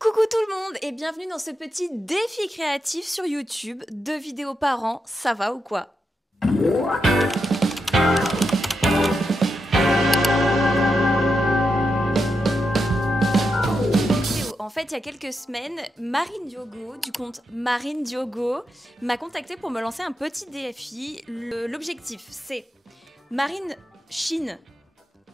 Coucou tout le monde et bienvenue dans ce petit défi créatif sur YouTube. 2 vidéos par an, ça va ou quoi? En fait, il y a quelques semaines, Marine Diogo, du compte Marine Diogo, m'a contacté pour me lancer un petit défi. L'objectif, c'est Marine chine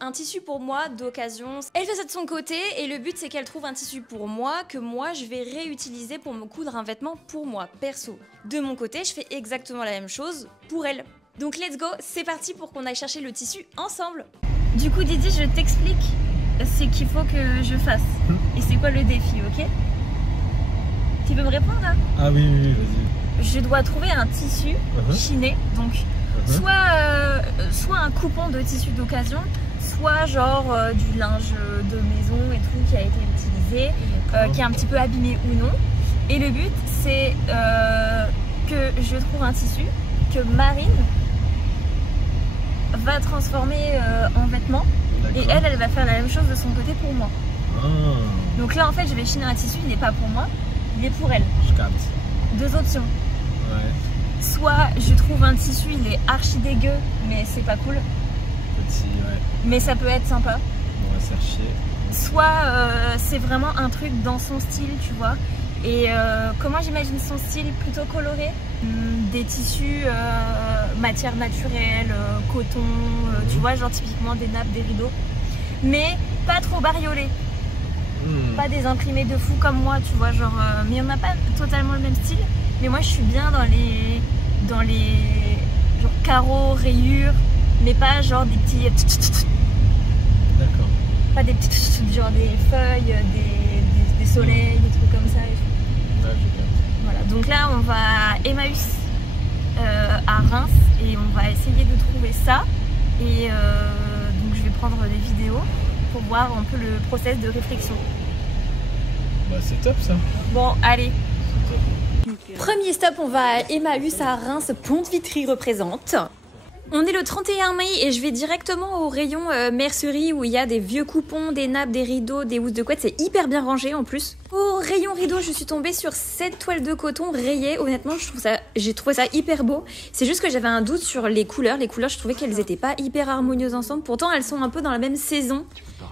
un tissu pour moi d'occasion. Elle fait ça de son côté et le but c'est qu'elle trouve un tissu pour moi que moi je vais réutiliser pour me coudre un vêtement pour moi, perso. De mon côté, je fais exactement la même chose pour elle. Donc let's go, c'est parti pour qu'on aille chercher le tissu ensemble. Du coup Didi, je t'explique ce qu'il faut que je fasse. Et c'est quoi le défi, ok? Tu peux me répondre là? Ah oui, vas-y. Je dois trouver un tissu chiné, donc soit un coupon de tissu d'occasion, soit genre du linge de maison et tout qui a été utilisé, qui est un petit peu abîmé ou non. Et le but c'est que je trouve un tissu que Marine va transformer en vêtement et elle va faire la même chose de son côté pour moi. Ah. Donc là en fait je vais chiner un tissu, il n'est pas pour moi, il est pour elle. Je capte. 2 options. Ouais. Soit je trouve un tissu, il est archi dégueu mais c'est pas cool. Petit, ouais. Mais ça peut être sympa. On va chercher. Soit c'est vraiment un truc dans son style, tu vois. Et comment j'imagine son style? Plutôt coloré. Des tissus matière naturelle, coton, tu vois, genre typiquement des nappes, des rideaux. Mais pas trop bariolés. Pas des imprimés de fou comme moi, tu vois, genre. Mais on n'a pas totalement le même style. Mais moi je suis bien dans les genre carreaux, rayures. Mais pas genre des petits... D'accord. Pas des petits... genre des feuilles, des soleils, des trucs comme ça et tout. Ouais, je capte. Voilà, donc là on va à Emmaüs à Reims et on va essayer de trouver ça. Et donc je vais prendre des vidéos pour voir un peu le process de réflexion. Bah c'est top ça. Bon, allez. C'est top. Premier stop, on va à Emmaüs à Reims, Pont de Vitry représente. On est le 31 mai et je vais directement au rayon mercerie où il y a des vieux coupons, des nappes, des rideaux, des housses de couette. C'est hyper bien rangé en plus. Au rayon rideau, je suis tombée sur cette toile de coton rayée. Honnêtement, j'ai trouvé ça hyper beau. C'est juste que j'avais un doute sur les couleurs. Les couleurs, je trouvais qu'elles n'étaient pas hyper harmonieuses ensemble. Pourtant, elles sont un peu dans la même saison.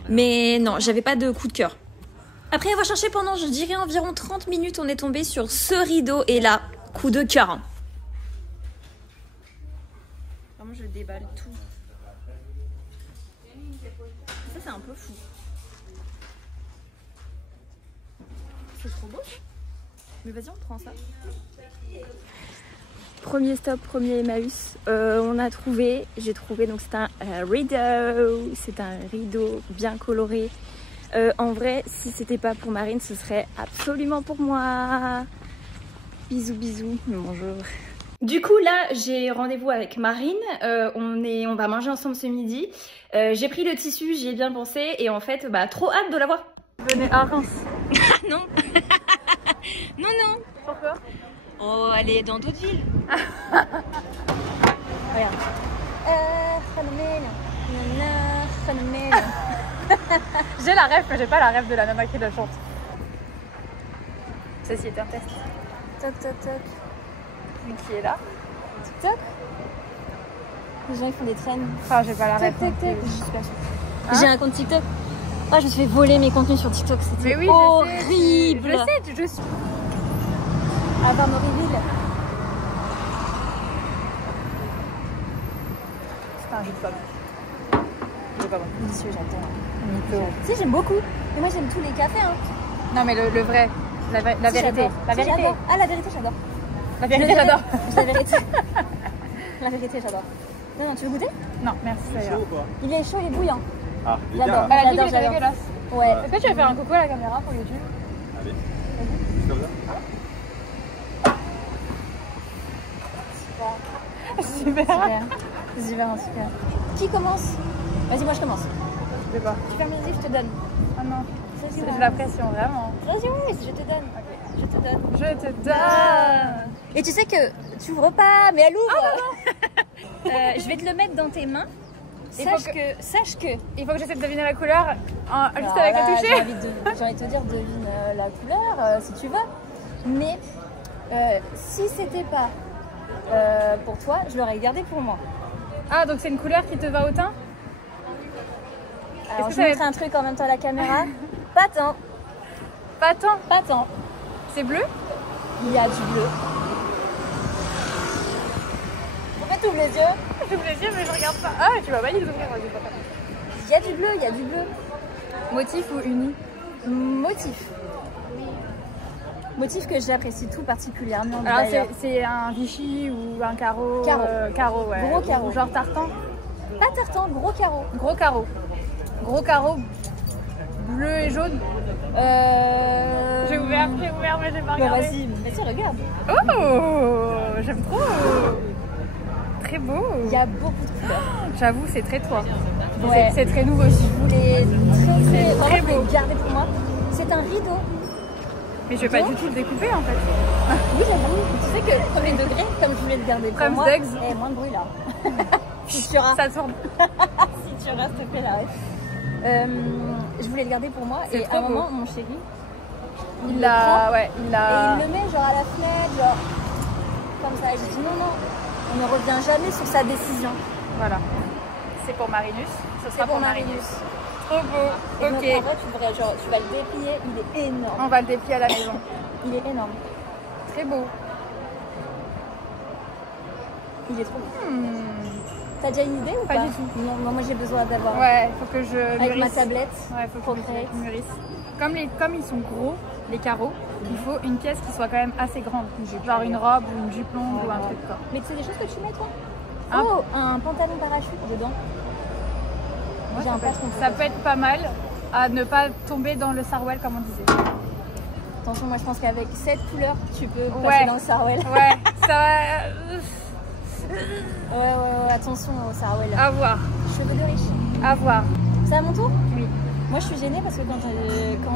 Mais non, j'avais pas de coup de cœur. Après avoir cherché pendant, je dirais, environ 30 minutes, on est tombé sur ce rideau. Et là, coup de cœur. Je déballe tout. Ça c'est un peu fou. C'est trop beau. Mais vas-y on prend ça. Premier stop, premier Emmaüs. On a trouvé, j'ai trouvé, donc c'est un rideau. C'est un rideau bien coloré. En vrai, si c'était pas pour Marine, ce serait absolument pour moi. Bisous bisous. Bonjour. Du coup là j'ai rendez-vous avec Marine, on va manger ensemble ce midi. J'ai pris le tissu, j'y ai bien pensé et en fait trop hâte de l'avoir. Venez à Reims. Non. Non non. Pourquoi? Oh elle est dans d'autres villes. Regarde. J'ai la rêve mais j'ai pas la rêve de la nana qui le chante. Ceci est un test. Toc toc toc. Qui est là? TikTok. Les gens ils font des trends. Enfin j'ai pas la rêve. Je suis pas sûre. Hein? J'ai un compte TikTok. Ah je me suis fait voler mes contenus sur TikTok, c'était oui, horrible. Je sais, je suis. À Varmoriville. C'est un jus de pomme. C'est pas bon. Délicieux, j'adore. Mytho. Si j'aime beaucoup. Mais moi j'aime tous les cafés hein. Non mais le vrai, la Si, vérité. j'adore. La Si, vérité. j'adore. Ah la vérité j'adore. La vérité j'adore. La vérité. La vérité j'adore. Non non tu veux goûter? Non merci ça ira. Il est chaud, il est bouillant. Ah, J'adore. Elle a dit J'adore, qu'il était j'adore. dégueulasse. Ouais. Est-ce que tu veux faire un coucou à la caméra pour YouTube? allez. C'est comme ça. Super. Super, super. Qui commence? Vas-y, moi je commence. Je sais pas. Tu fermes les yeux, je te donne. Ah non. Vas-y, J'ai la pression vraiment. Vas-y, oui, je te donne. Je te donne. Je te donne. Et tu sais que tu ouvres pas, mais elle ouvre. Je vais te le mettre dans tes mains. Sache que. Il faut que j'essaie de deviner la couleur juste Alors avec là, le toucher. j'ai envie de te dire, devine la couleur si tu veux. Mais si c'était pas pour toi, je l'aurais gardé pour moi. Ah, donc c'est une couleur qui te va au teint? Alors, que je ça va mettrai un truc en même temps à la caméra. Pas tant, Pas tant. pas tant. C'est bleu? Il y a du bleu. Pourquoi tu ouvres les yeux? J'ouvre les yeux mais je regarde pas. Ah, tu vas pas les ouvrir. Il y a du bleu, il y a du bleu. Motif ou uni? Motif. Motif que j'apprécie tout particulièrement. Alors d'ailleurs. c'est un Vichy ou un carreau? Carreau. Carreau, ouais. Gros carreau. Ou genre tartan? Pas tartan, gros carreau. Gros carreau. Gros carreau. Bleu et jaune. J'ai ouvert mais j'ai pas Bon, regardé. vas-y, regarde. Oh, j'aime trop. Très beau. Il y a beaucoup de couleurs. J'avoue, c'est très toi. Ouais. C'est très nouveau aussi. Je voulais très très vraiment beau. le garder pour moi. C'est un rideau. Mais je vais pas du tout le découper en fait. Oui, j'avoue. Tu sais que premier degré, comme je voulais le garder pour Comme moi. Stugs. Eh, moins de bruit là. Si tu restes, Ça tourne. si tu restes, fais la ref. Je voulais le garder pour moi C'est et trop à un beau. moment, mon chéri, Il le l'a. prend Ouais, il et l'a. il le met genre à la fenêtre, genre comme ça. Et j'ai dit non, on ne revient jamais sur sa décision. Voilà. C'est pour Marinus. Ce C'est sera pour pour Marinus. Marinus. Trop beau. Et donc, en Ok. vrai, tu vas le déplier, il est énorme. On va le déplier à la maison. Il est énorme. Très beau. Il est trop beau. T'as déjà une idée ou Pas pas du tout. Non, moi j'ai besoin d'avoir Ouais, faut que je avec ma mûrisse. tablette. Ouais, faut que Procreate. je mûrisse. Comme ils sont gros, les carreaux, il faut une pièce qui soit quand même assez grande. Genre une robe ou une jupe longue ou un truc quoi. Mais c'est des choses que tu mets toi Hein? Oh, un pantalon parachute dedans. Ouais, J'ai un patron. ça peut être pas mal à ne pas tomber dans le Sarwell comme on disait. Attention, moi je pense qu'avec cette couleur, tu peux passer Ouais. dans le Sarwell. Ouais, ça Ouais, attention au Sarwell. à voir, Cheveux de riche. à voir. C'est à mon tour? Oui. Moi je suis gênée parce que quand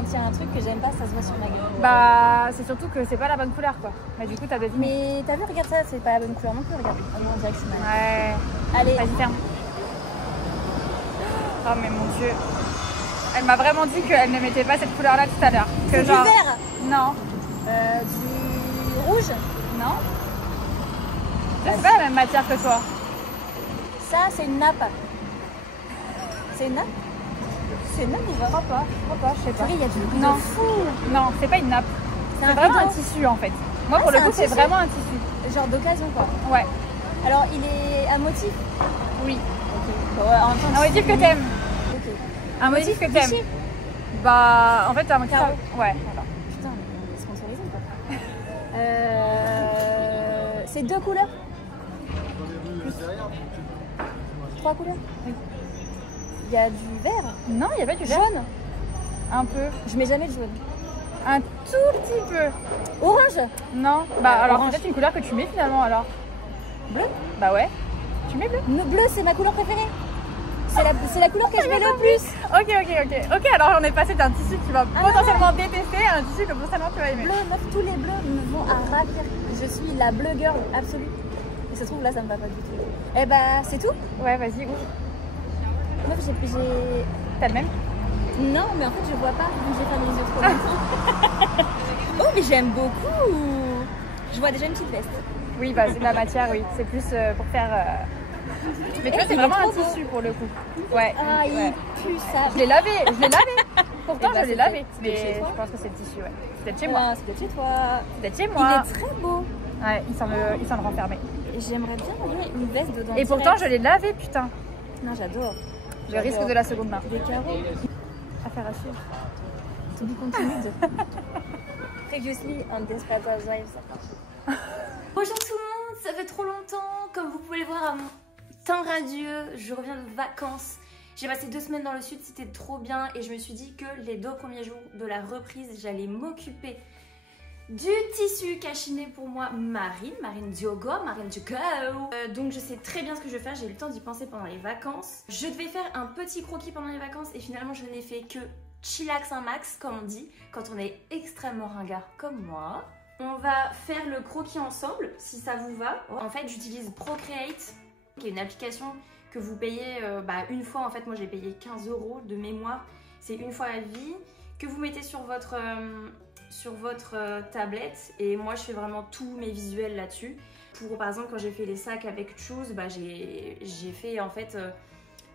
il y a un truc que j'aime pas, ça se voit sur ma gueule. Bah, c'est surtout que c'est pas la bonne couleur quoi. Mais du coup, t'as deviné. Mais t'as vu, regarde ça, c'est pas la bonne couleur non plus, regarde. Ah non, on dirait que c'est mal. Ouais. Allez, Vas-y, ferme. Oh, mais mon dieu. Elle m'a vraiment dit qu'elle ne mettait pas cette couleur-là tout à l'heure. Que c'est genre. du vert, Non. du rouge. Non. C'est pas la même matière que toi. Ça, c'est une nappe. C'est une nappe? C'est une nappe ou Je crois pas. Je sais pas. Il y a du bruit Non. de fou. Non, c'est pas une nappe. C'est C'est un vraiment un rideau. tissu en fait. Moi, Ah, pour le c'est coup, un c'est tissu. vraiment un tissu. Genre d'occasion quoi. Ouais. Alors, il est à motif. Oui. Ok. Ouais, en même temps, Un motif que t'aimes. Ok. Un motif que Vichy. t'aimes. Bah, en fait, un motif. Carreau. Ouais. Voilà. Putain, mais on est sponsorisé quoi. C'est deux couleurs. Trois couleurs. Oui. Il y a du vert, Non, il y a pas du vert. jaune. Un peu. Je mets jamais de jaune. Un tout petit peu. Orange. Non. Bah, alors, orange. peut-être une couleur que tu mets finalement alors. Bleu. Bah, ouais. Tu mets bleu. Bleu, c'est ma couleur préférée. C'est la couleur que je mets le plus. Ok, alors on est passé d'un tissu que tu vas potentiellement détester à un tissu que potentiellement tu vas aimer. Bleu, meuf, tous les bleus me vont à ravir. Je suis la bleu girl absolue. Et ça se trouve là, ça me va pas du tout. Eh bah, c'est tout. Ouais, vas-y, ouvre. Meuf, j'ai. T'as le même? Non, mais en fait, je vois pas, donc j'ai fermé les yeux trop longtemps. Oh, mais j'aime beaucoup. Je vois déjà une petite veste. Oui, bah c'est de la matière, oui. C'est plus pour faire. Mais tu vois, c'est il est vraiment un trop beau. tissu pour le coup. Ouais. Ah, il ouais. pue ça. Je l'ai lavé. Pourtant, Eh bah, je l'ai c'est lavé. peut-être chez Mais toi. je pense que c'est le tissu, ouais. C'est peut-être chez moi. Ah, c'est peut-être chez toi. C'est peut-être chez Il moi. est très beau. Ouais, il semble renfermé. Et j'aimerais bien avoir une veste dedans. Et pourtant, je l'ai lavé, putain. Non, j'adore. Le risque de la seconde main. Des carreaux. Affaire à suivre. To be continued. Previously on Desperate Housewives. Bonjour tout le monde, ça fait trop longtemps. Comme vous pouvez le voir à mon teint radieux, je reviens de vacances. J'ai passé 2 semaines dans le sud, c'était trop bien. Et je me suis dit que les 2 premiers jours de la reprise, j'allais m'occuper du tissu cachiné pour moi Marine Diogo. Donc je sais très bien ce que je vais faire, j'ai eu le temps d'y penser pendant les vacances. Je devais faire un petit croquis pendant les vacances et finalement je n'ai fait que chillax un max comme on dit quand on est extrêmement ringard comme moi. On va faire le croquis ensemble si ça vous va. En fait j'utilise Procreate qui est une application que vous payez une fois. En fait, moi j'ai payé 15 € de mémoire. C'est une fois à vie que vous mettez sur votre tablette. Et moi, je fais vraiment tous mes visuels là-dessus. Par exemple, quand j'ai fait les sacs avec Choose, j'ai fait en fait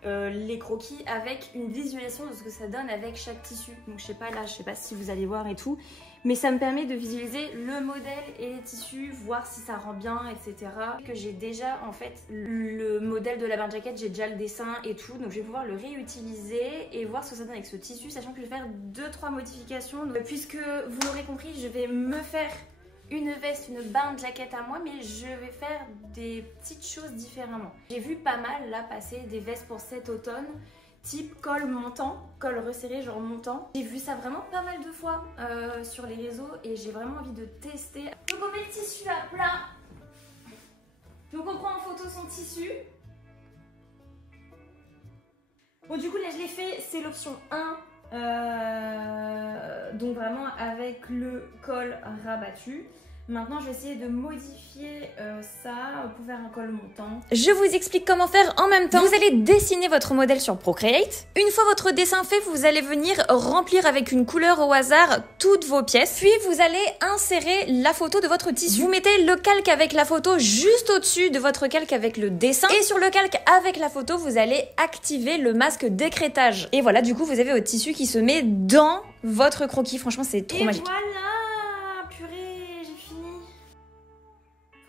les croquis avec une visualisation de ce que ça donne avec chaque tissu. Donc je sais pas là, je sais pas si vous allez voir et tout, mais ça me permet de visualiser le modèle et les tissus, voir si ça rend bien, etc. Que j'ai déjà en fait le modèle de la bain jacket, j'ai déjà le dessin et tout, donc je vais pouvoir le réutiliser et voir ce que ça donne avec ce tissu, sachant que je vais faire 2-3 modifications. Donc, puisque vous l'aurez compris, je vais me faire une veste, une bain jacket à moi, mais je vais faire des petites choses différemment. J'ai vu pas mal là passer des vestes pour cet automne, type col montant, col resserré genre montant. J'ai vu ça vraiment pas mal de fois sur les réseaux et j'ai vraiment envie de tester. Donc on met le tissu à plat. Donc on prend en photo son tissu. Bon du coup là je l'ai fait, c'est l'option 1. Donc vraiment avec le col rabattu. Maintenant je vais essayer de modifier ça pour faire un col montant. Je vous explique comment faire en même temps. Vous allez dessiner votre modèle sur Procreate. Une fois votre dessin fait, vous allez venir remplir avec une couleur au hasard toutes vos pièces. Puis vous allez insérer la photo de votre tissu. Vous mettez le calque avec la photo juste au-dessus de votre calque avec le dessin. Et sur le calque avec la photo, vous allez activer le masque d'écrêtage. Et voilà, du coup vous avez votre tissu qui se met dans votre croquis. Franchement c'est trop magique. Voilà.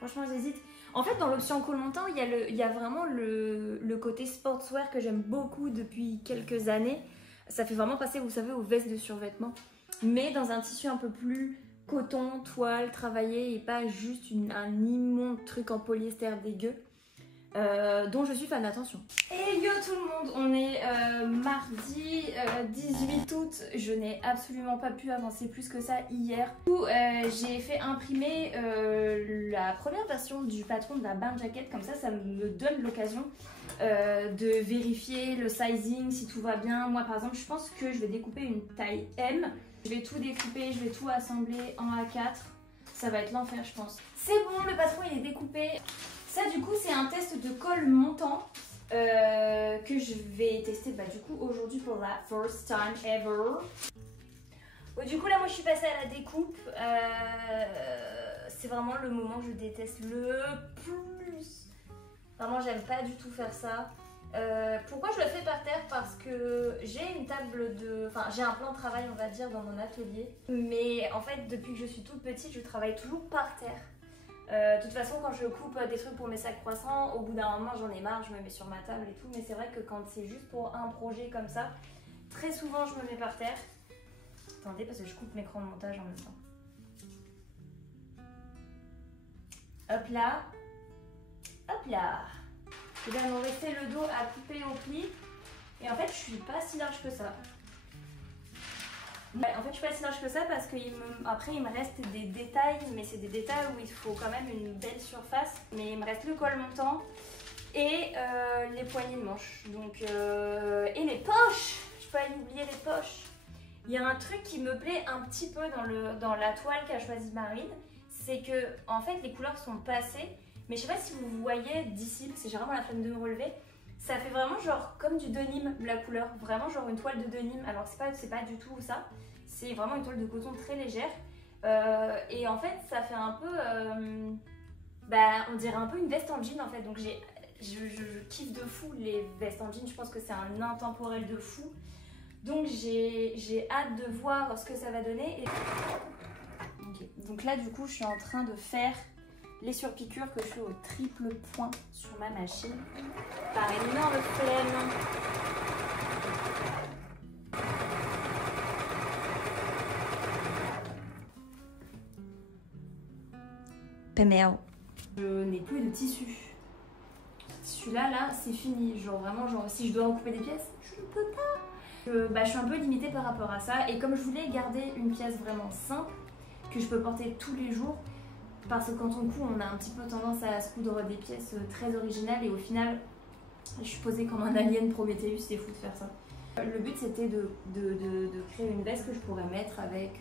Franchement, j'hésite. En fait, dans l'option col montant, il y a vraiment le côté sportswear que j'aime beaucoup depuis quelques années. Ça fait vraiment passer, vous savez, aux vestes de survêtement. Mais dans un tissu un peu plus coton, toile, travaillé et pas juste un immonde truc en polyester dégueu. Dont je suis fan, attention. Et yo tout le monde, on est mardi 18 août, je n'ai absolument pas pu avancer plus que ça hier. Du coup, j'ai fait imprimer la première version du patron de la bain jacket, comme ça me donne l'occasion de vérifier le sizing, si tout va bien. Moi par exemple, je pense que je vais découper une taille M, je vais tout découper, je vais tout assembler en A4, ça va être l'enfer je pense. C'est bon, le patron il est découpé. Ça du coup c'est un test de col montant que je vais tester du coup aujourd'hui pour la first time ever. Bon, du coup là moi je suis passée à la découpe. C'est vraiment le moment que je déteste le plus. Vraiment j'aime pas du tout faire ça. Pourquoi je le fais par terre? Parce que j'ai une table de... Enfin j'ai un plan de travail on va dire dans mon atelier. Mais en fait depuis que je suis toute petite je travaille toujours par terre. De toute façon quand je coupe des trucs pour mes sacs croissants, au bout d'un moment j'en ai marre, je me mets sur ma table et tout, mais c'est vrai que quand c'est juste pour un projet comme ça, très souvent je me mets par terre. Attendez parce que je coupe mes crans de montage en même temps. Hop là. Hop là. Et bien il me restait le dos à couper au pli et en fait je suis pas si large que ça. En fait je suis pas si large que ça parce qu'après il me reste des détails, mais c'est des détails où il faut quand même une belle surface. Mais il me reste le col montant et les poignées de manche. Donc, et les poches, je peux pas oublier les poches. Il y a un truc qui me plaît un petit peu dans la toile qu'a choisi Marine, c'est que en fait les couleurs sont passées, mais je sais pas si vous voyez d'ici, parce que j'ai vraiment la flemme de me relever. Ça fait vraiment genre comme du denim la couleur, vraiment genre une toile de denim, alors c'est pas du tout ça, c'est vraiment une toile de coton très légère et en fait ça fait un peu, on dirait un peu une veste en jean en fait, donc je kiffe de fou les vestes en jean, je pense que c'est un intemporel de fou, donc j'ai hâte de voir ce que ça va donner. Okay. Donc là du coup je suis en train de faire les surpiqûres que je fais au triple point sur ma machine par énorme flemme. Pemel. Je n'ai plus de tissu. Celui-là, c'est fini. Genre vraiment, si je dois recouper des pièces, je ne peux pas. Je suis un peu limitée par rapport à ça. Et comme je voulais garder une pièce vraiment simple, que je peux porter tous les jours, parce que quand on coud, on a un petit peu tendance à se coudre des pièces très originales et au final, je suis posée comme un alien Prometheus, c'est fou de faire ça. Le but c'était de créer une veste que je pourrais mettre avec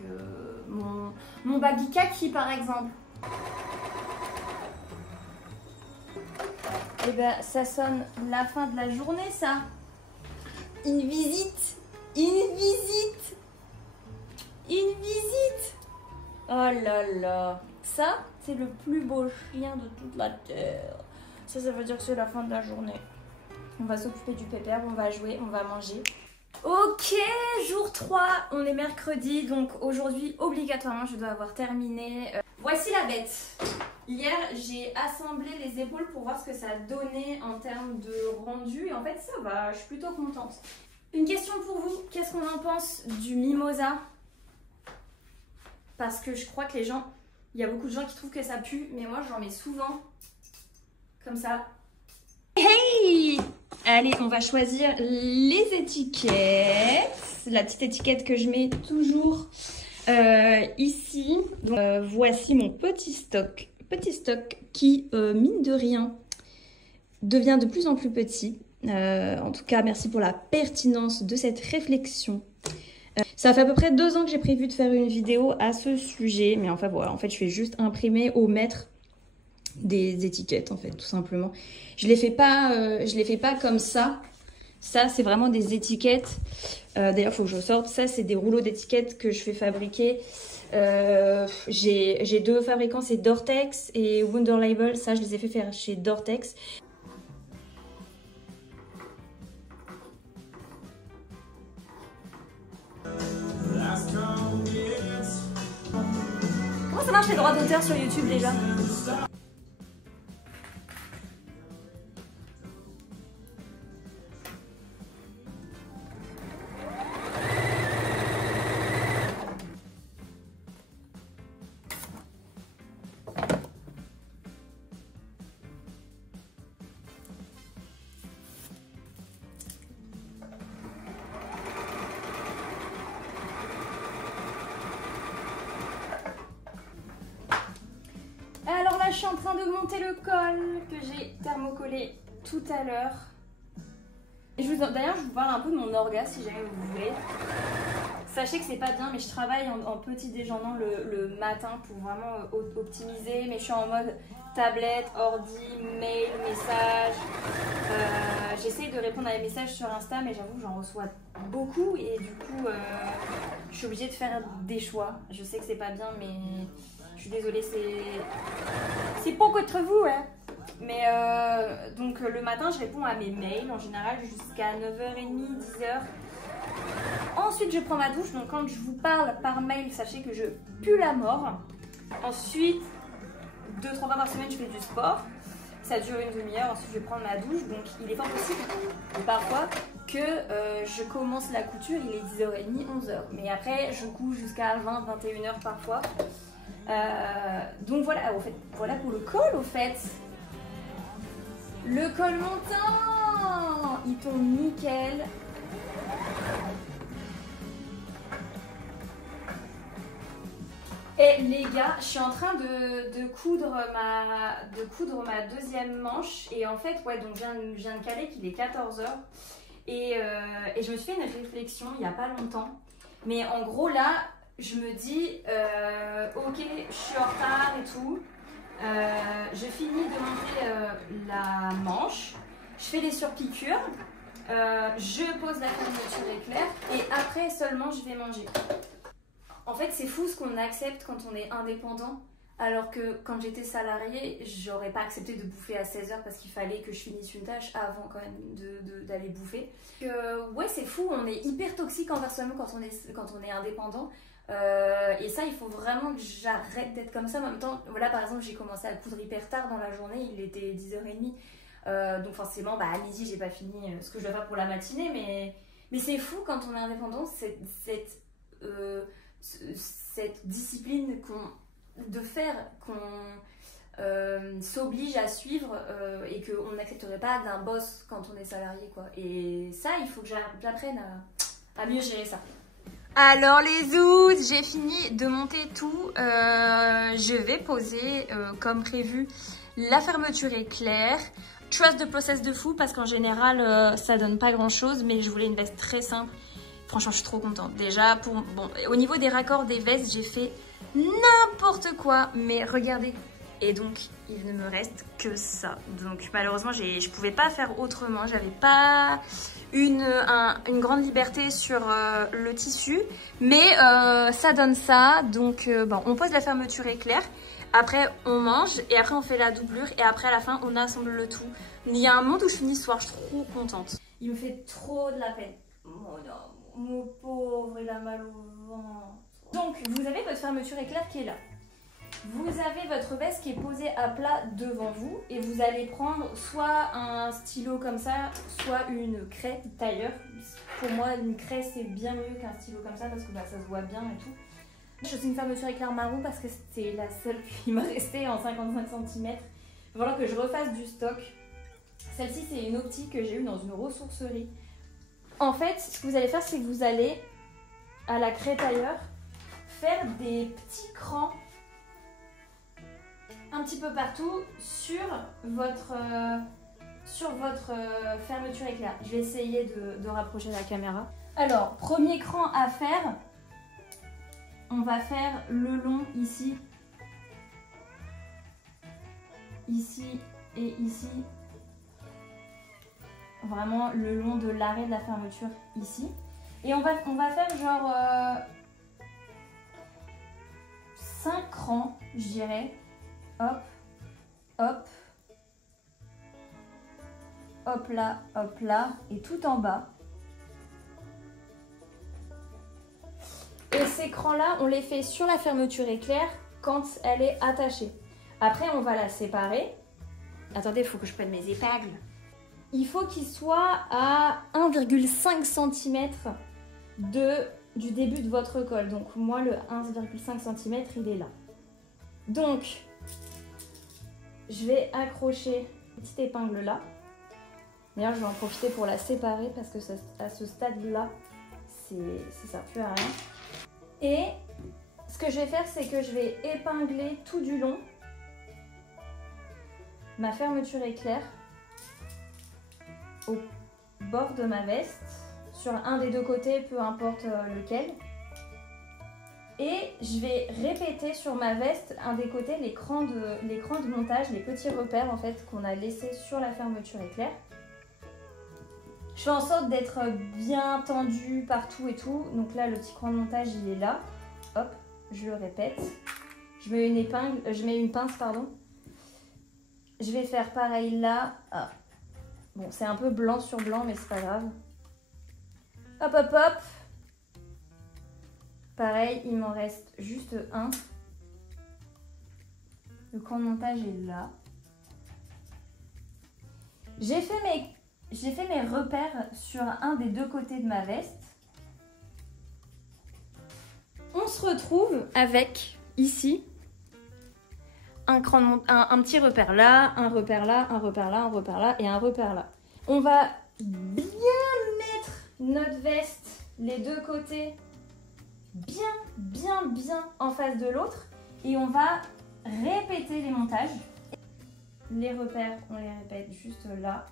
mon baggy kaki par exemple. Et ben ça sonne la fin de la journée ça. Une visite. Une visite. Une visite. Oh là là. Ça, c'est le plus beau chien de toute la terre. Ça veut dire que c'est la fin de la journée. On va s'occuper du pépère, on va jouer, on va manger. Ok, jour 3, on est mercredi, donc aujourd'hui, obligatoirement, je dois avoir terminé. Voici la bête. Hier, j'ai assemblé les épaules pour voir ce que ça donnait en termes de rendu. Et en fait, ça va, je suis plutôt contente. Une question pour vous, qu'est-ce qu'on en pense du mimosa? Parce que je crois que les gens, il y a beaucoup de gens qui trouvent que ça pue, mais moi, j'en mets souvent comme ça. Hey! Allez, on va choisir les étiquettes. La petite étiquette que je mets toujours ici. Donc, voici mon petit stock. Petit stock qui, mine de rien, devient de plus en plus petit. En tout cas, merci pour la pertinence de cette réflexion. Ça fait à peu près 2 ans que j'ai prévu de faire une vidéo à ce sujet. Mais enfin, voilà, en fait, je fais juste imprimer au mètre des étiquettes, en fait, tout simplement. Je les fais pas comme ça. Ça, c'est vraiment des étiquettes. D'ailleurs, il faut que je sorte. Ça, c'est des rouleaux d'étiquettes que je fais fabriquer. J'ai 2 fabricants, c'est Dortex et Wonder Label. Ça, je les ai fait faire chez Dortex. Comment ça marche les droits d'auteur sur YouTube déjà? Alors là, je suis en train de monter le col que j'ai thermocollé tout à l'heure. D'ailleurs, je vous parle un peu de mon orga si jamais vous voulez. Sachez que c'est pas bien, mais je travaille en petit déjeunant le matin pour vraiment optimiser. Mais je suis en mode tablette, ordi, mail, message. J'essaye de répondre à les messages sur Insta, mais j'avoue que j'en reçois beaucoup. Et du coup, je suis obligée de faire des choix. Je sais que c'est pas bien, mais je suis désolée, c'est pas contre vous, hein. Mais donc le matin, je réponds à mes mails en général jusqu'à 9h30, 10h. Ensuite, je prends ma douche. Donc quand je vous parle par mail, sachez que je pue la mort. Ensuite, 2-3 fois par semaine, je fais du sport. Ça dure une demi-heure. Ensuite, je vais prendre ma douche. Donc il est fort possible parfois que je commence la couture, il est 10h30, 11h. Mais après, je couche jusqu'à 20-21h parfois. Donc voilà, au fait, voilà pour le col au fait. Le col montant, il tombe nickel. Et les gars, je suis en train de coudre ma deuxième manche. Et en fait, ouais, donc je viens de caler qu'il est 14h. Et je me suis fait une réflexion il n'y a pas longtemps. Mais en gros là, je me dis, ok, je suis en retard et tout. Je finis de monter la manche. Je fais les surpiqûres. Je pose la fermeture éclair. Et après seulement, je vais manger. En fait, c'est fou ce qu'on accepte quand on est indépendant. Alors que quand j'étais salariée, j'aurais pas accepté de bouffer à 16h parce qu'il fallait que je finisse une tâche avant quand même d'aller bouffer. Ouais, c'est fou, on est hyper toxique envers soi-même quand on est indépendant. Et ça, il faut vraiment que j'arrête d'être comme ça. En même temps, voilà, par exemple, j'ai commencé à coudre hyper tard dans la journée, il était 10h30. Donc forcément, à midi, j'ai pas fini ce que je dois faire pour la matinée. Mais c'est fou quand on est indépendant, cette discipline qu'on s'oblige à suivre et qu'on n'accepterait pas d'un boss quand on est salarié, quoi. Et ça, il faut que j'apprenne à mieux gérer ça. Alors les zouzes, j'ai fini de monter tout. Je vais poser comme prévu la fermeture éclair. Trust the process de fou parce qu'en général ça donne pas grand chose, mais je voulais une veste très simple. Franchement, je suis trop contente. Déjà, au niveau des raccords des vestes, j'ai fait n'importe quoi. Mais regardez. Et donc, il ne me reste que ça. Donc, malheureusement, je pouvais pas faire autrement. J'avais pas une grande liberté sur le tissu. Mais ça donne ça. Donc, bon, on pose la fermeture éclair. Après, on mange. Et après, on fait la doublure. Et après, à la fin, on assemble le tout. Il y a un moment où je finis ce soir. Je suis trop contente. Il me fait trop de la peine. Oh non, mon pauvre, il a mal au ventre. Donc, vous avez votre fermeture éclair qui est là. Vous avez votre veste qui est posée à plat devant vous et vous allez prendre soit un stylo comme ça, soit une craie tailleur. Pour moi, une craie c'est bien mieux qu'un stylo comme ça parce que bah, ça se voit bien et tout. Je choisis une fermeture éclair marron parce que c'était la seule qui me restait en 55 cm. Voilà que je refasse du stock. Celle-ci c'est une optique que j'ai eue dans une ressourcerie. En fait, ce que vous allez faire, c'est que vous allez à la craie tailleur faire des petits crans un petit peu partout sur votre fermeture éclair. Je vais essayer de rapprocher la caméra. Alors, premier cran à faire, on va faire le long ici, ici et ici. Vraiment le long de l'arrêt de la fermeture ici. Et on va faire genre 5 crans, je dirais. Hop, hop, hop là, et tout en bas. Et ces crans-là, on les fait sur la fermeture éclair quand elle est attachée. Après, on va la séparer. Attendez, il faut que je prenne mes épingles. Il faut qu'il soit à 1,5 cm du début de votre col. Donc moi, le 1,5 cm, il est là. Donc, je vais accrocher une petite épingle là. D'ailleurs, je vais en profiter pour la séparer parce que à ce stade-là, ça ne sert plus à rien. Et ce que je vais faire, c'est que je vais épingler tout du long ma fermeture éclair au bord de ma veste, sur un des deux côtés, peu importe lequel. Et je vais répéter sur ma veste, un des côtés, les crans de montage, les petits repères en fait qu'on a laissés sur la fermeture éclair. Je fais en sorte d'être bien tendu partout et tout. Donc là, le petit cran de montage, il est là. Hop, je le répète. Je mets une épingle, je mets une pince, pardon. Je vais faire pareil là. Ah. Bon, c'est un peu blanc sur blanc, mais c'est pas grave. Hop, hop, hop. Pareil, il m'en reste juste un. Le cran de montage est là. J'ai fait mes repères sur un des deux côtés de ma veste. On se retrouve avec, ici, un petit repère là, un repère là, un repère là, un repère là et un repère là. On va bien mettre notre veste, les deux côtés, bien en face de l'autre. Et on va répéter les montages. Les repères, on les répète juste là.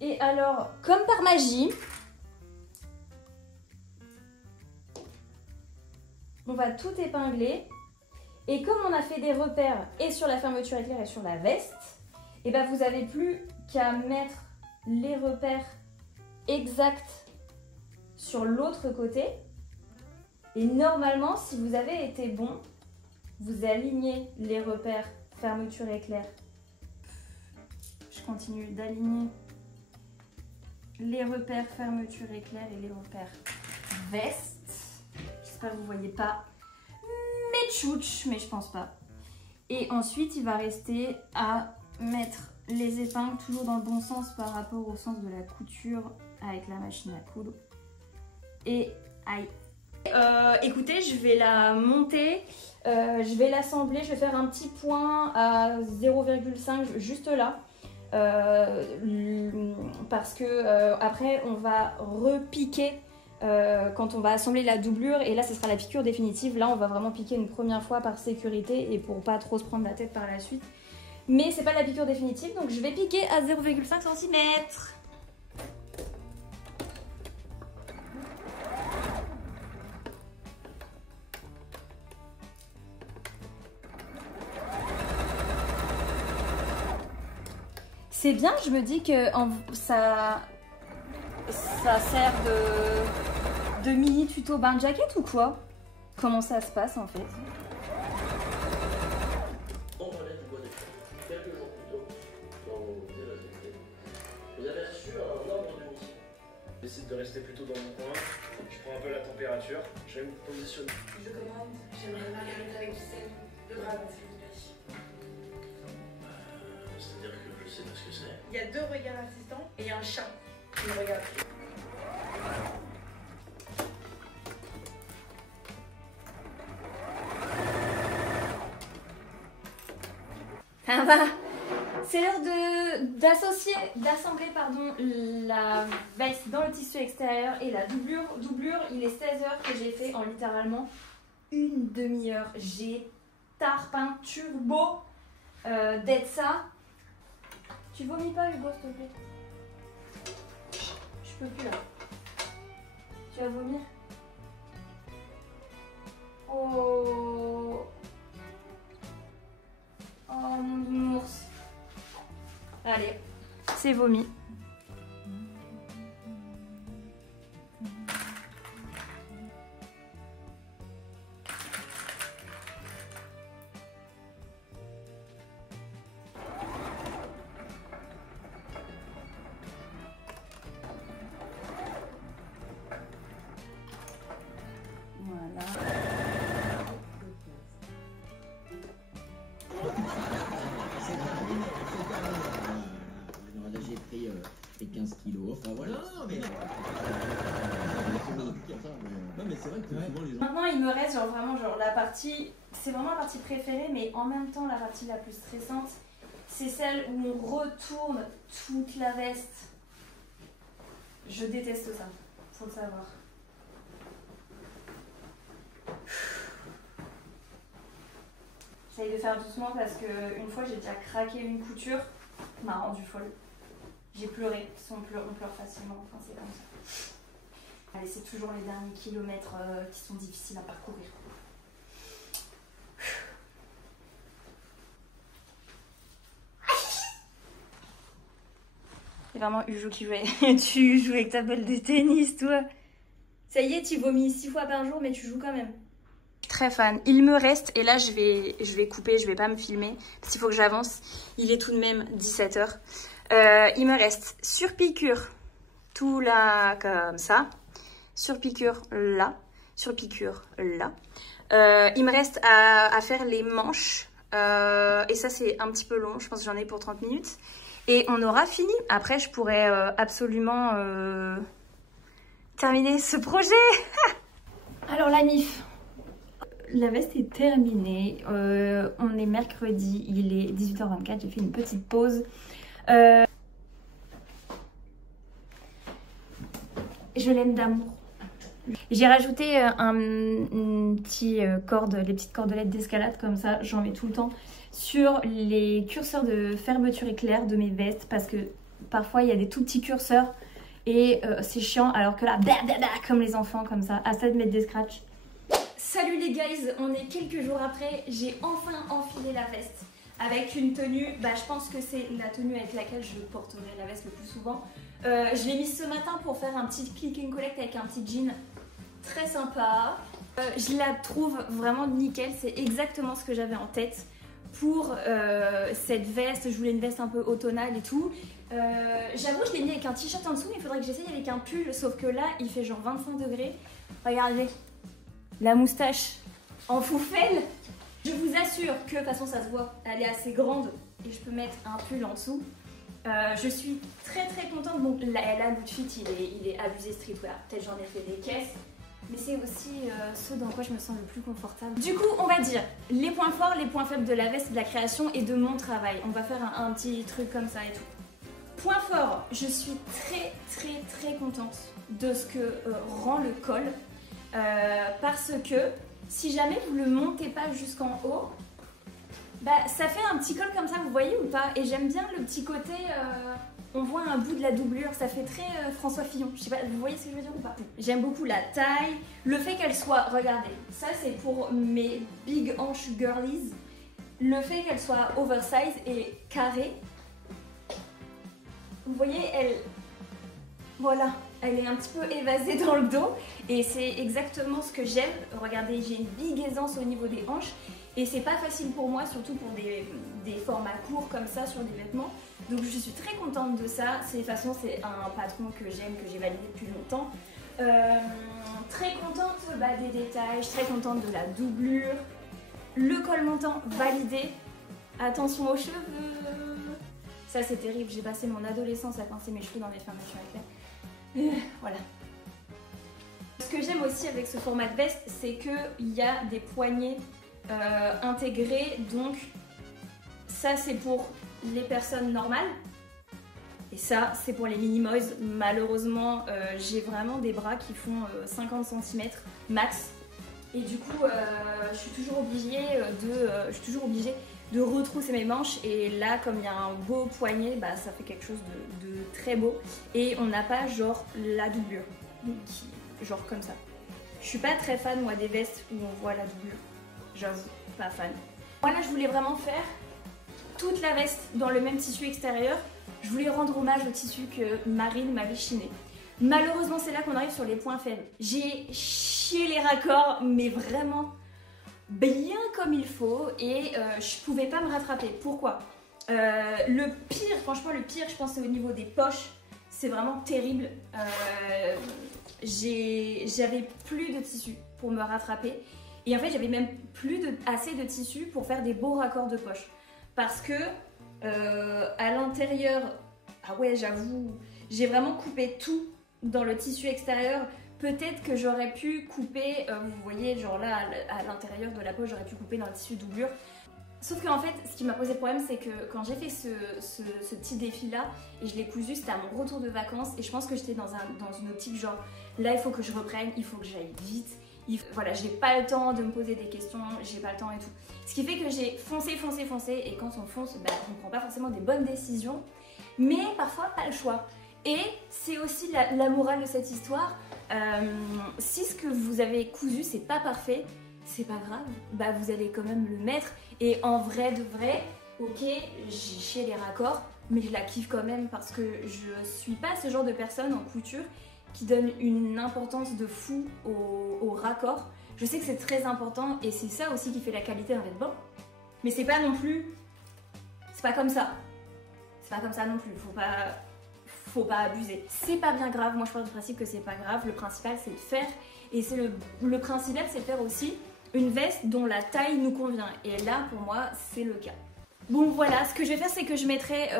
Et alors, comme par magie, on va tout épingler. Et comme on a fait des repères et sur la fermeture éclair et sur la veste, et ben vous n'avez plus qu'à mettre les repères exacts sur l'autre côté. Et normalement, si vous avez été bon, vous alignez les repères fermeture éclair. Je continue d'aligner les repères fermeture éclair et les repères veste. J'espère que vous ne voyez pas mes tchouches, mais je pense pas. Et ensuite, il va rester à mettre les épingles toujours dans le bon sens par rapport au sens de la couture avec la machine à coudre. Et aïe. Écoutez, je vais la monter, je vais l'assembler, je vais faire un petit point à 0,5 juste là. Parce que après on va repiquer quand on va assembler la doublure et là ce sera la piqûre définitive. Là on va vraiment piquer une première fois par sécurité et pour pas trop se prendre la tête par la suite, mais c'est pas la piqûre définitive, donc je vais piquer à 0,5 cm. C'est bien, je me dis que ça sert de mini tuto bain jacket ou quoi? Comment ça se passe en fait? Quelques jours plus tôt, quand vous avez reçu un ordre de mission. Décide de rester plutôt dans mon coin. Je prends un peu la température. Je vais me positionner. Je commande, j'aimerais margarita avec du sel, de dragon, s'il vous plaît. C'est-à-dire que je sais pas ce que c'est. Il y a 2 regards assistants et un chat qui me regarde. Ah bah, c'est l'heure d'assembler la veste dans le tissu extérieur et la doublure. Doublure, il est 16h que j'ai fait en littéralement une demi-heure. J'ai tarpin turbo d'être ça. Tu vomis pas Hugo s'il te plaît? Je peux plus là. Tu vas vomir? Oh. Oh mon ours. Allez, c'est vomi. J'ai pris 15 kilos, enfin voilà. Non, mais c'est vrai que souvent les gens. Maintenant, il me reste vraiment la partie. C'est vraiment la partie préférée, mais en même temps, la partie la plus stressante, c'est celle où on retourne toute la veste. Je déteste ça, faut le savoir. J'essaye de faire doucement parce que une fois j'ai déjà craqué une couture, ça m'a rendu folle. J'ai pleuré, parce qu'on pleure facilement, enfin c'est comme ça. Allez, c'est toujours les derniers kilomètres qui sont difficiles à parcourir. C'est vraiment Ujo qui jouait. Tu joues avec ta balle de tennis, toi. Ça y est, tu vomis 6 fois par jour, mais tu joues quand même. Très fan. Il me reste, et là je vais couper, je vais pas me filmer, parce qu'il faut que j'avance. Il est tout de même 17h. Il me reste sur piqûre, tout là, comme ça. Sur piqûre, là. Sur piqûre, là. Il me reste à faire les manches. Et ça, c'est un petit peu long. Je pense que j'en ai pour 30 minutes. Et on aura fini. Après, je pourrais absolument terminer ce projet. Alors, la MIF. La veste est terminée. On est mercredi. Il est 18h24. J'ai fait une petite pause. Je l'aime d'amour. J'ai rajouté une petite corde, les petites cordelettes d'escalade comme ça, j'en mets tout le temps sur les curseurs de fermeture éclair de mes vestes parce que parfois il y a des tout petits curseurs et c'est chiant alors que là, comme les enfants comme ça, à ça de mettre des scratchs. Salut les guys, on est quelques jours après, j'ai enfin enfilé la veste avec une tenue, je pense que c'est la tenue avec laquelle je porterai la veste le plus souvent. Je l'ai mise ce matin pour faire un petit click and collect avec un petit jean très sympa. Je la trouve vraiment nickel, c'est exactement ce que j'avais en tête pour cette veste. Je voulais une veste un peu automnale et tout. J'avoue, je l'ai mis avec un t-shirt en dessous, mais il faudrait que j'essaye avec un pull, sauf que là, il fait genre 25 degrés. Regardez, la moustache en foufelle. Je vous assure que, de toute façon, ça se voit, elle est assez grande et je peux mettre un pull en dessous. Je suis très contente. Bon, là, l'outfit il est abusé streetwear. Peut-être j'en ai fait des caisses, mais c'est aussi ce dans quoi je me sens le plus confortable. Du coup, on va dire les points forts, les points faibles de la veste, de la création et de mon travail. On va faire un petit truc comme ça et tout. Point fort, je suis très contente de ce que rend le col parce que si jamais vous le montez pas jusqu'en haut, ça fait un petit col comme ça, vous voyez ou pas? Et j'aime bien le petit côté, on voit un bout de la doublure, ça fait très François Fillon. Je sais pas, vous voyez ce que je veux dire ou pas? J'aime beaucoup la taille, le fait qu'elle soit, regardez, ça c'est pour mes big hanches girlies, le fait qu'elle soit oversize et carrée, Vous voyez, voilà, elle est un petit peu évasée dans le dos et c'est exactement ce que j'aime. Regardez, j'ai une big aisance au niveau des hanches et c'est pas facile pour moi, surtout pour des formats courts comme ça sur des vêtements. Donc je suis très contente de ça. De toute façon, c'est un patron que j'aime, que j'ai validé depuis longtemps. Très contente des détails, très contente de la doublure. Le col montant validé. Attention aux cheveux. Ça c'est terrible, j'ai passé mon adolescence à pincer mes cheveux dans mes fermetures éclairs. Voilà. Ce que j'aime aussi avec ce format de veste, c'est qu'il y a des poignées intégrées. Donc ça c'est pour les personnes normales. Et ça c'est pour les mini-moys. Malheureusement j'ai vraiment des bras qui font 50 cm max. Et du coup je suis toujours obligée de retrousser mes manches et là comme il y a un beau poignet, ça fait quelque chose de très beau et on n'a pas genre la doublure, genre comme ça. Je suis pas très fan moi des vestes où on voit la doublure, j'avoue, pas fan. Voilà, je voulais vraiment faire toute la veste dans le même tissu extérieur. Je voulais rendre hommage au tissu que Marine m'avait chiné. Malheureusement c'est là qu'on arrive sur les points faibles. J'ai chié les raccords mais vraiment bien comme il faut et je pouvais pas me rattraper. Pourquoi? Le pire, franchement le pire je pense c'est au niveau des poches. C'est vraiment terrible. J'avais plus de tissu pour me rattraper et en fait j'avais même plus assez de tissu pour faire des beaux raccords de poche. Parce que à l'intérieur, ah ouais j'avoue, j'ai vraiment coupé tout dans le tissu extérieur. Peut-être que j'aurais pu couper, vous voyez, genre là, à l'intérieur de la poche, j'aurais pu couper dans le tissu doublure. Sauf qu'en fait, ce qui m'a posé problème, c'est que quand j'ai fait ce petit défi-là, et je l'ai cousu, c'était à mon retour de vacances, et je pense que j'étais dans une optique genre, là, il faut que je reprenne, il faut que j'aille vite. Voilà, j'ai pas le temps de me poser des questions, j'ai pas le temps et tout. Ce qui fait que j'ai foncé, et quand on fonce, on prend pas forcément des bonnes décisions, mais parfois pas le choix. Et c'est aussi la morale de cette histoire. Si ce que vous avez cousu c'est pas parfait, c'est pas grave, vous allez quand même le mettre. Et en vrai de vrai, ok, j'ai chié les raccords, mais je la kiffe quand même parce que je suis pas ce genre de personne en couture qui donne une importance de fou aux raccords. Je sais que c'est très important et c'est ça aussi qui fait la qualité d'un vêtement, mais c'est pas non plus, c'est pas comme ça. C'est pas comme ça non plus, faut pas abuser. C'est pas bien grave, moi je pars du principe que c'est pas grave, le principal c'est de faire, et c'est le principal c'est de faire aussi une veste dont la taille nous convient, et là pour moi c'est le cas. Bon voilà, ce que je vais faire c'est que je mettrai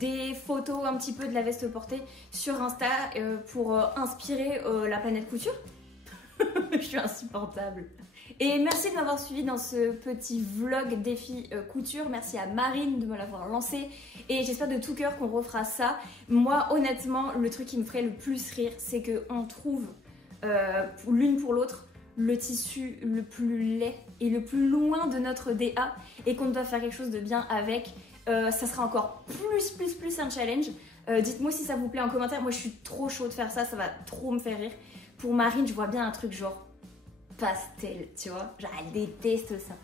des photos un petit peu de la veste portée sur Insta pour inspirer la planète couture. Je suis insupportable. Et merci de m'avoir suivi dans ce petit vlog défi couture. Merci à Marine de me l'avoir lancé. Et j'espère de tout cœur qu'on refera ça. Moi, honnêtement, le truc qui me ferait le plus rire, c'est qu'on trouve l'une pour l'autre le tissu le plus laid et le plus loin de notre DA et qu'on doit faire quelque chose de bien avec. Ça sera encore plus un challenge. Dites-moi si ça vous plaît en commentaire. Moi, je suis trop chaud de faire ça. Ça va trop me faire rire. Pour Marine, je vois bien un truc genre pastel, tu vois, genre elle déteste ça.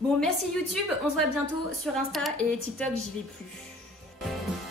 Bon, merci YouTube, on se voit bientôt sur Insta et TikTok, j'y vais plus.